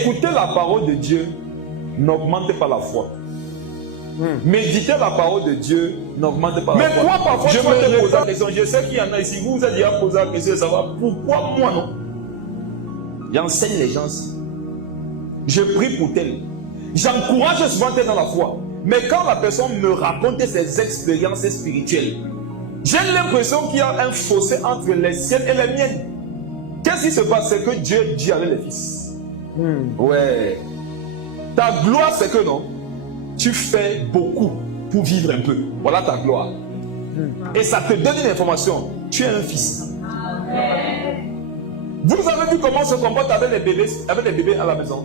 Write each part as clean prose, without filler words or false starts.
Écouter la parole de Dieu n'augmente pas la foi. Méditer la parole de Dieu n'augmente pas la foi. Mais toi, parfois, je me pose la question. Je sais qu'il y en a ici. Vous vous êtes déjà posé la question de savoir pourquoi moi non. J'enseigne les gens. Je prie pour tel. J'encourage souvent tel dans la foi. Mais quand la personne me raconte ses expériences spirituelles, j'ai l'impression qu'il y a un fossé entre les siennes et les miennes. Qu'est-ce qui se passe? C'est que Dieu dit avec les fils. Ouais. Ta gloire, c'est que non. Tu fais beaucoup pour vivre un peu. Voilà ta gloire. Et ça te donne une information. Tu es un fils. Vous avez vu comment on se comporte avec les bébés à la maison?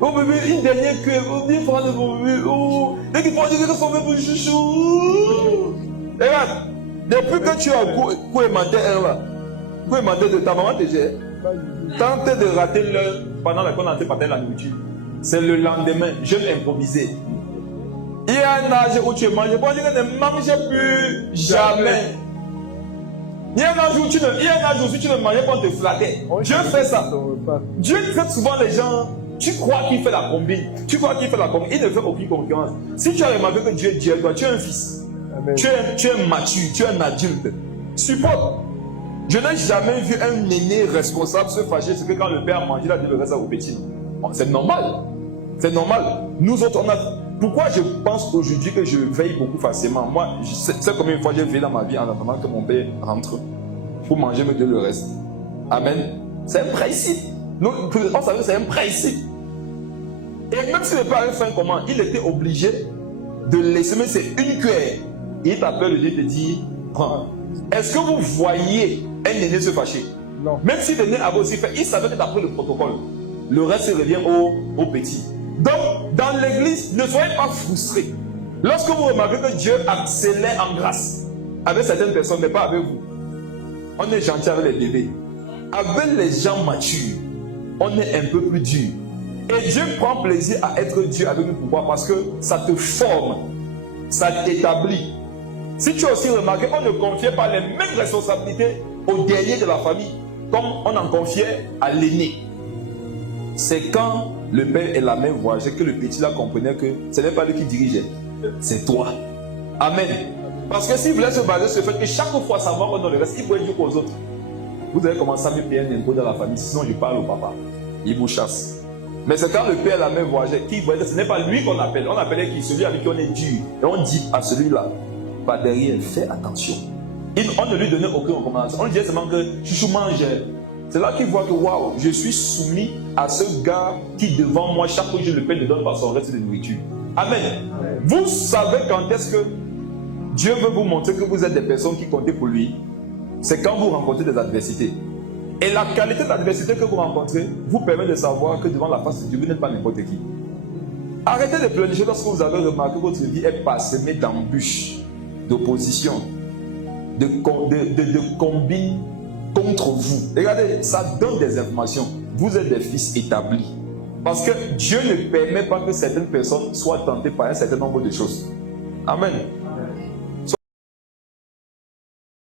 Oh bébé, une dernière queue. Oh, bien fort de mon bébé. Oh, dès qu'il faut dire que son bébé chouchou. Et regarde, depuis que tu as commandé un là, commandé de ta maman déjà, tente de rater l'heure pendant qu'on est en train de partager la nourriture. C'est le lendemain, je vais improviser. Il y a un âge où tu manges, bon, je ne manges plus jamais. Il y a un âge où tu ne manges pas, on te flattait. Dieu fait ça. Dieu traite souvent les gens. Tu crois qu'il fait la combine. Tu crois qu'il fait la combine. Il ne fait aucune concurrence. Si tu as remarqué que Dieu dit à toi, tu es un fils. Tu es mature, tu es un adulte. Supporte. Je n'ai jamais vu un aîné responsable se fâcher parce que quand le père mange, il a dit le reste au petit. Bon, c'est normal. C'est normal. Nous autres, on a. Pourquoi je pense aujourd'hui que je veille beaucoup facilement? Moi, je sais combien de fois j'ai veillé dans ma vie en attendant que mon père rentre pour manger me donner le reste. Amen. C'est un principe. On savait que c'est un principe. Et même si le père avait fait un commande, il était obligé de laisser, mais c'est une cuillère. Il t'appelle le Dieu te dit, prends. Est-ce que vous voyez un aîné se fâcher? Non. Même si l'aîné avait aussi fait, il savait que d'après le protocole, le reste revient au petit. Donc, dans l'église, ne soyez pas frustrés. Lorsque vous remarquez que Dieu accélère en grâce avec certaines personnes, mais pas avec vous, on est gentil avec les bébés. Avec les gens matures, on est un peu plus dur. Et Dieu prend plaisir à être Dieu avec nous. Pourquoi? Parce que ça te forme, ça t'établit. Si tu as aussi remarqué, on ne confiait pas les mêmes responsabilités au dernier de la famille, comme on en confiait à l'aîné. C'est quand le père et la mère voyageaient que le petit là comprenait que ce n'est pas lui qui dirigeait, c'est toi. Amen. Parce que s'il voulait se baser sur le fait que chaque fois savoir qu'on a le reste, il pouvait dire aux autres, vous avez commencé à me payer un impôt dans la famille, sinon je parle au papa. Il vous chasse. Mais c'est quand le père et la mère voyageaient, qui voyait, ce n'est pas lui qu'on appelle. On appelait qui? Celui avec qui on est dur. Et on dit à celui-là, pas derrière, fais attention. On ne lui donnait aucune recommandation. On lui disait seulement que chouchou mange. C'est là qu'il voit que waouh, je suis soumis à ce gars qui devant moi, chaque fois que je le paie, ne donne pas son reste de nourriture. Amen. Amen. Vous savez quand est-ce que Dieu veut vous montrer que vous êtes des personnes qui comptent pour lui? C'est quand vous rencontrez des adversités. Et la qualité de l'adversité que vous rencontrez vous permet de savoir que devant la face de Dieu, vous n'êtes pas n'importe qui. Arrêtez de pleurnicher lorsque vous avez remarqué que votre vie est parsemée d'embûches, d'opposition, de combines contre vous. Regardez, ça donne des informations. Vous êtes des fils établis. Parce que Dieu ne permet pas que certaines personnes soient tentées par un certain nombre de choses. Amen.